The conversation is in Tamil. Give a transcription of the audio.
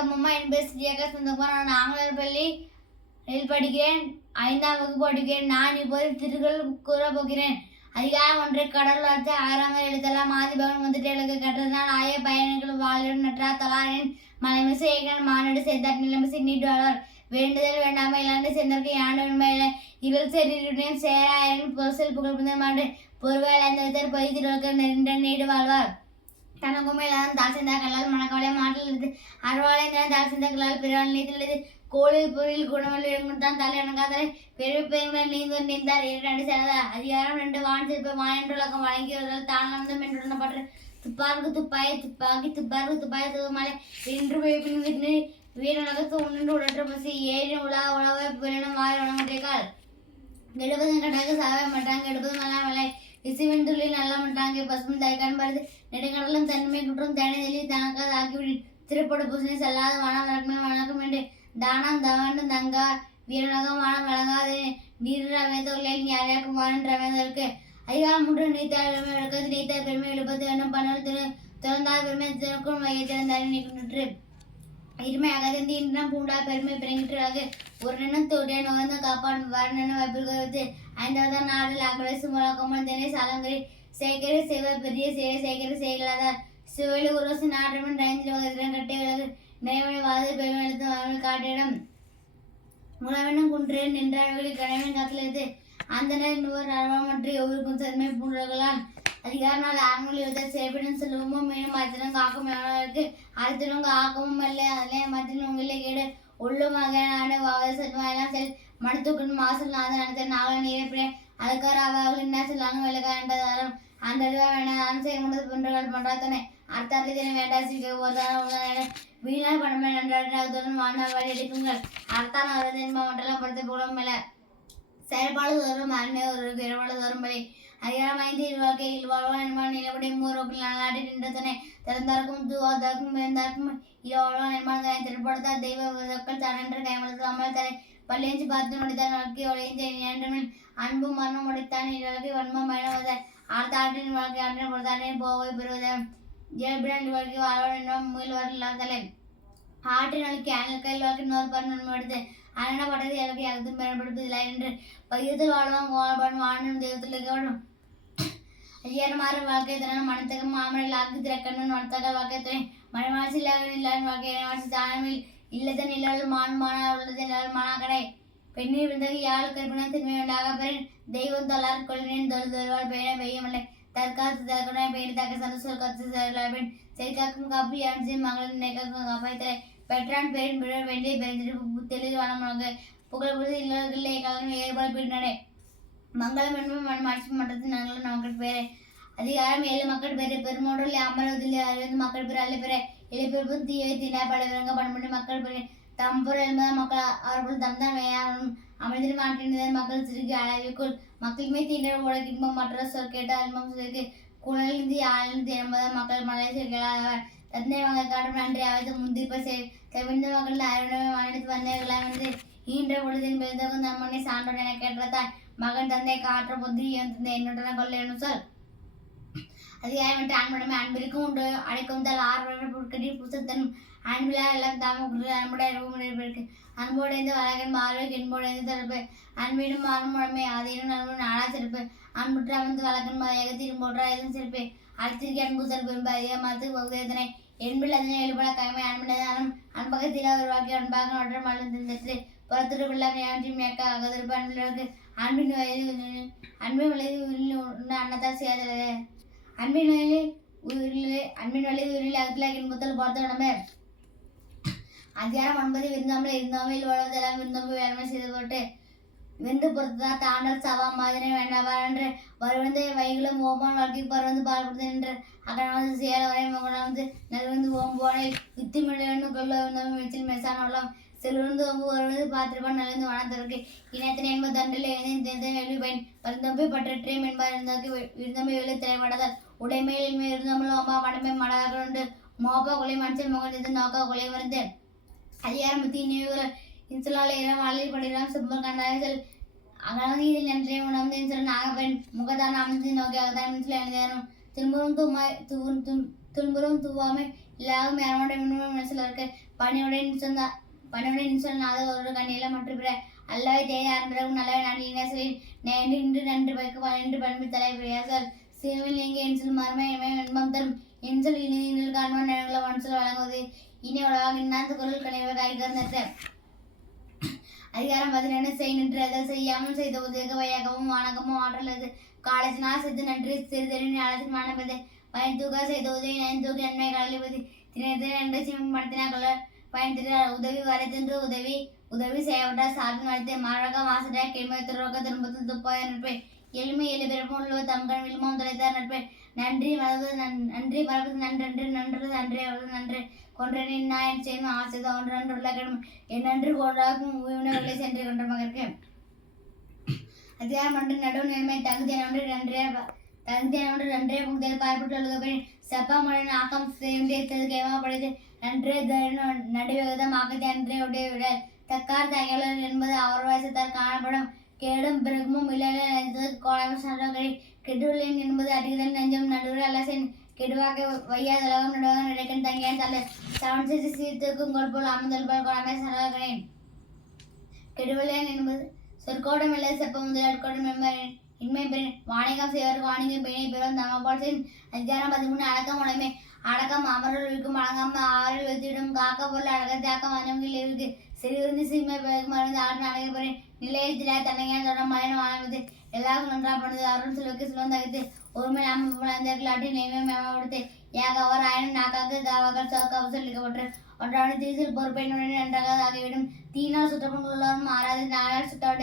வணக்கம் அம்மா. என் பேர் ஸ்ரீயக்கா சொந்தக்குமார். நான் ஆங்கிலப்பள்ளியில் படிக்கிறேன். 5ஆம் வகுப்பு படிக்கிறேன். நான் இப்போது திருக்குறள் கூறப் போகிறேன். அதிகாரம் 1. கடவுள் வாழ்த்து. அகரங்கள் எழுத்தெல்லாம் ஆதிபகவன் வந்துட்டு எழுக கற்றதனால் ஆய பயணிகள் வாழிடும் நற்றா தலாரின் மலைமிசை ஏகன் மாநாடு செய்தார் நிலைமிசை நீட்டு வாழ்வார். வேண்டுதல் வேண்டாமல் இல்லாண்டு சேர்ந்தற்கு யாண்டு உண்மையில இவள் செறியுடன் சேராயன் பொருசல் புகழ் புந்தர் மாண்டு பொறுவேல் அந்த பதித்திற்கு நெருண்ட நீடு வாழ்வார். தனக்கும் இல்லாத தாழ் சேர்ந்த கல்லால் மணக்கவலை மாற்றில் இருந்து அறுவாலை தாழ் சேர்ந்த கல்லால் பிறவாள் நீத்திலிருந்து கோளில் பொருளில் குணமல் இறங்குத்தான் தலை இணங்காதலை பெரிய பெருங்கள் நீந்தோர் நீந்தார் 2 சேர்ந்தார். அதிகாரம் 2. வான் சிற்ப வாயன்றுலகம் வழங்கியவர்கள் தானந்தம் என்றுணப்பட்டு துப்பாருக்கு துப்பாய துப்பாக்கி துப்பாருக்கு துப்பாய துவமலை இன்று வைப்பின் வீரனகத்து உணர்ந்து உடற்ற பசி ஏறின உலா உழவை பிறனும் வாய் உணவுடைக்கால் கெடுப்பதும் கட்டாக சாவை மாட்டாங்க எடுப்பதும் நல்லா விலை இசைவின் துள்ளில் நல்ல மாட்டாங்க பசுமை தாய்க்கான் பருது நெடுங்கடலும் தன்மை குற்றம் தேனி தனக்காக ஆக்கிவிடு திருப்படு பூசணி செல்லாத வனம் வணக்கம் என்று தானம் தவண்டு தங்கா வீரனகம் வானம் வழங்காது நீர் ரமேதொழில் யாரையாக்கும் வாரன் ரமேதற்கு அதிகாரம் 3. நீத்தார் பெருமை எடுக்கிறது நீத்தார் பெருமை எழுப்பது எண்ணும் பண்ணல் திறந்தார் பெருமை திறக்கும் வகை திறந்தாரி நீக்கின்று இருமையாக இன்றம் பூண்டா பெருமை பிறங்கிற்றாக ஒரு நினம் தோட்டிய நுகர்ந்த காப்பான் வரணும் வைப்பிற்கு 5வது நாடு அகலேசு முழக்கமல் தினை சாலங்கரி சேகரி செய்வ பெரிய சேகரி செய்யலாதார் சிவலி உரோசு நாட்டமின் ரைந்தில் வகத்திறன் கட்டி விலகு நிறைவனை வாது பெருமை எழுத்து காட்டிடம் உணவெனும் குன்றே நின்றவர்களில் கணவன் காத்திலிருந்து அந்த நூறு அறவமற்றி ஒவ்வொருக்கும் செருமை பூண்டர்களால் அதிகாரம் 4. ஆண்கள் எழுத்தல் சேப்பிடும் செல்வமும் மீனும் மத்திலும் காக்கும் எவனருக்கு அறுத்திலும் ஆக்கமும் அல்ல அதிலே மத்திலும் உங்களே கேடு உள்ளும் மகனான வாவல் செல்வாயெல்லாம் செல் மனத்துக்குள் மாசல் நாதன் அனைத்த நாவல் நீரப்பிட அதுக்கார அவர்கள் என்ன சொல்லாங்க விலகா என்பதாலும் அந்த வேண்டாம் செய்ய முடியாது போன்றவர்கள் பண்றாத்தனை அர்த்தார்த்தி தினம் வேண்டாம் சிக்க போதான வீணால் பணமே நன்றாக வாழ்நாள் எடுக்குங்கள் அர்த்தான் அவரது என்ப மண்டலம் படுத்த புலம் மேல செயல்பாடு தோறும் அருமை ஒரு பிறப்பாடு தோறும் பலி அதிகாரம் 5. வாழ்க்கையில் வாழ்வான் என்பான் நிலப்படி மூரோக்கில் நல்லாடி நின்றதனை திறந்தார்க்கும் தூவாதார்க்கும் பிறந்தார்க்கும் வாழ்வான் என்பான் திறப்படுத்தார் தெய்வ விதக்கள் தனென்ற கைமலத்தில் அமல் தலை பள்ளியஞ்சி பார்த்து முடித்தார் வாழ்க்கை ஒளியின் அன்பு மரணம் முடித்தான் இவ்வளவு வன்மம் பயணவத ஆர்த்தாற்றின் வாழ்க்கை ஆற்றின் பொறுத்தானே போவை பெறுவத இயல்பின் வாழ்க்கை வாழ்வான் என்பான் முயல்வார் இல்லாதலை ஆற்றின் வாழ்க்கை அனல் கையில் வாழ்க்கை நோர் பர் நன்மை எடுத்து அரணப்பட்டது இலக்கை அகத்தும் பயன்படுத்துவதில்லை என்று பையத்தில் வாழ்வான் வாழ்வான் வாழும் தெய்வத்தில் கவனம் அதிகாரமாற வாழ்க்கை திறன் மனத்தகம் மாமனில் ஆக்கு திறக்கணும் மனத்தக வாழ்க்கை திறன் மனவாசி இல்லாத வாழ்க்கை வாசி தானமில் இல்லதன் இல்லாத மானா உள்ளது இல்லாத மானாக்கடை பெண்ணீர் விருந்தகு யாழ் கற்பின திருமையுண்டாக பெறேன் தெய்வம் தொல்லார் கொள்கிறேன் தொழுதொருவாள் பெயரை வெய்யமில்லை தற்காத்து தற்கொலை பெயர் தக்க சந்தோஷம் கற்று பெண் செறிக்காக்கும் காப்பு யாழ்ச்சி மகளிர் நினைக்காக்கும் காப்பாய்த்தலை பெற்றான் பெரின் பிறர் வேண்டிய பெருந்திருப்பு தெளிவு வனமாக புகழ்புரிது இல்லவர்களே கலன் ஏற்பாடு பின்னடை மங்களம் என்பது மனமாட்சி மன்றத்தின் நாங்களும் நமக்கு பேரே அதிகாரம் 7. மக்கள் பேரை பெருமோடல் அமர்வதில் 60 மக்கள் பேர் அல்ல பெற இளைப்பிறப்பும் தீவை தீனா பல விலங்க பண்பட்டு மக்கள் பேர் தம்பொருள் என்பதால் மக்கள் அவர்கள் தம்தான் வேயாரும் அமைதியில் மாற்றினதன் மக்கள் சிறுகி அளவிற்குள் மக்களுமே தீண்ட உலக இன்பம் மற்ற சொல் கேட்ட அன்பம் சிறுக்கு குணலிந்தி ஆழ்ந்து என்பதால் மக்கள் மலை சேர்க்கிறார் தந்தை மகள் காட்டும் நன்றி அவைத்து முந்திப்ப தவிர்ந்த மக்கள் அருணவை வாணித்து வந்தவர்களாக வந்து ஈன்ற பொழுதின் பெருந்தவங்க தம்மனை சான்றோடு என கேட்டதால் மகன் தந்தை காற்ற பொத்தி தந்தை என்னுடன் கொள்ள சொல் அதிகாரம் ஆண்படமை அன்பிற்கும் உண்டு அடைக்கும் தல் 6 பொருட்கட்டி புத்தத்தன் அன்பிலா எல்லாம் தாம அன்புடைய அன்போடைந்து வழக்கன் பார்வை என்போடைந்து தடுப்பு அன்பிடும் மாறுமுழமை அதீனும் நண்பு நாடா சிறப்பு அன்புற்று அமர்ந்து வழக்கன் ஏகத்திலும் போன்ற எதுவும் சிறப்பு அடுத்திற்கு அன்பு சிறப்பு என்பது அதிகமாத்து வகுதனை என்பில் அதனை எழுபட கைமை அன்பினதாலும் அன்பகத்தில் ஒரு வாக்கி அன்பாக ஒற்றை மலர்ந்து புறத்துட்டு பிள்ளை மேற்க அகதிருப்பு அன்பிற்கு அன்பின் வயது அன்பின் விளைவு அன்னத்தால் செய்யாத அன்பின் வழி உயிரில் அகத்திலாக்கின் முதல் பார்த்த உடம்பு அதிகாரம் 9. விருந்தாமல் இருந்தாமல் வாழ்வதெல்லாம் விருந்தம்பு வேலைமை செய்து போட்டு வெந்து பொறுத்துதான் தாண்டல் சவா மாதிரி வேண்டாவார் என்று வருவந்து வைகளும் ஓமான் வாழ்க்கை பருவந்து பால்படுத்த என்று அகனாவது சேர வரை முகனாவது நல்வந்து ஓம்போனை வித்து மிளவன்னு கொள்ள வச்சில் மெசான உள்ளம் செல்வந்து ஓம்பு வருவது பார்த்திருப்பான் நலிந்து வனத்திற்கு இனத்தின் என்பது தண்டில் எழுதி எழுதி பயன் பருந்தம்பை பற்றற்றேம் என்பார் இருந்தாக்கு விருந்தம்பை வெளி திரைப்படாதால் உடைமையில் இருந்தாமல் ஓமா வடமை மடகொண்டு மோப்பா கொலை மனுஷன் முகத்தின் நோக்கா கொலை மருந்து அதிகாரம் 3. இன்சலால் இடம் வாழையில் படுகிறான் சிம்பல் கண்டார்கள் அகலந்து இதில் நன்றே உணர்ந்து நாகப்பெண் முகத்தான் அமைந்து நோக்கி அகத்தான் எழுதியாரும் திரும்பவும் துன்புறும் தூவாமை இல்லாகும் யாரோட மனசில் இருக்க பணியுடன் சொன்ன ஒரு கண்ணியில மற்றும் பிற அல்லவை தேவை பிறகும் நல்லவை நான் இனசலில் இன்று நன்று வைக்க என்று பண்பு தலைப்பிரியாசல் சிறுவில் நீங்க என்சல் மர்ம இன்பம் தரும் என்சல் இனிதில் காண்பான் நிலங்களை மனசில் வழங்குவது இனி உலகாக இன்னாந்த குரல் கணிவை காய்கறந்த அதிகாரம் 12 செய் நின்று அதை செய்யாமல் செய்த உதவிக்கு வையகமும் வானகமும் ஆற்றலது காலத்தினால் செய்து நன்றி சிறிதரின் ஞானத்தின் மாணவதை பயன் தூக்க செய்த உதவி நயன் தூக்கி நன்மை கலப்பது தினத்தில் நன்றை சிம்படுத்தினார் பயன் உதவி வரைத்தென்று உதவி செய்யப்பட்டால் சார்பு நடத்தி மாழக மாசடைய கிழமை துறக்க திரும்பத்தில் துப்பாய நட்பை எளிமை எளிபிறப்பும் உள்ள தம்கண் விழுமம் தொலைத்தார் நட்பை நன்றி நன்றி பரப்பது நன்றன்று நன்று நன்றி அவர்கள் நன்று கொன்றனின் நாயன் செய்யும் ஆசைத ஒன்றன்று உள்ள கிடும் என் நன்று கொன்றாக்கும் உணவுகளை சென்று கொன்ற மகற்கு அதிகாரம் ஒன்று நடுவு நிலைமை தகுதியான நன்றே புகுதல் பார்ப்பட்டு செப்பமுடன் ஆக்கம் செய்து கேமப்படுது நன்றே நடுவிகிதம் ஆக்கத்தை அன்றே உடைய விட தக்கார் தகவலர் என்பது அவர் வயசத்தால் காணப்படும் கேடும் பிறகுமும் இல்லை கோலமை கெடுவில்லை என்பது அடிதல் நெஞ்சம் நடுவில் அல்ல கெடுவாக்க வையாதளவும் நடுவாக நடக்கன் தங்கியான் தலை சவன் செய்து சீர்த்திருக்கும் கொடுப்போல் அமர்ந்தல் போல் கோலமை சலகிறேன் கெடுவில்லை என்பது சொற்கோடம் இல்லை செப்ப முதல் அடுக்கோடம் இன்மை பெண் வாணிகம் செய்வர் வாணிகம் பெண்ணை பெறும் தமப்பால் செய்யும் அதிகாரம் 13 அடக்கம் உடைமை அடக்கம் அமரர்களுக்கும் அடங்காம ஆறில் வைத்திடும் காக்க பொருள் அடக்கத்தாக்கம் மனவங்கள் இருக்கு சிறிவிருந்து சிறுமை மருந்து ஆறு அடக்கப்பெறேன் நிலையில் திடா தன்னையான தொடர் மலையான வாழ்வது எல்லாருக்கும் நன்றா பண்ணுது அவரும் சிலருக்கு சிலவம் தகுத்து ஒருமை நாம நெய்மை மேம்படுத்து ஏகவர் ஆயினும் நாக்காக்கு காவகர் சோக்காவு சொல்லிக்கப்பட்டு ஒன்றாவது தீசில் பொறுப்பையினுடன் நன்றாக ஆகிவிடும் தீனால் சுற்றப்பட்டுள்ளவரும் மாறாது நாளால் சுற்றாவிட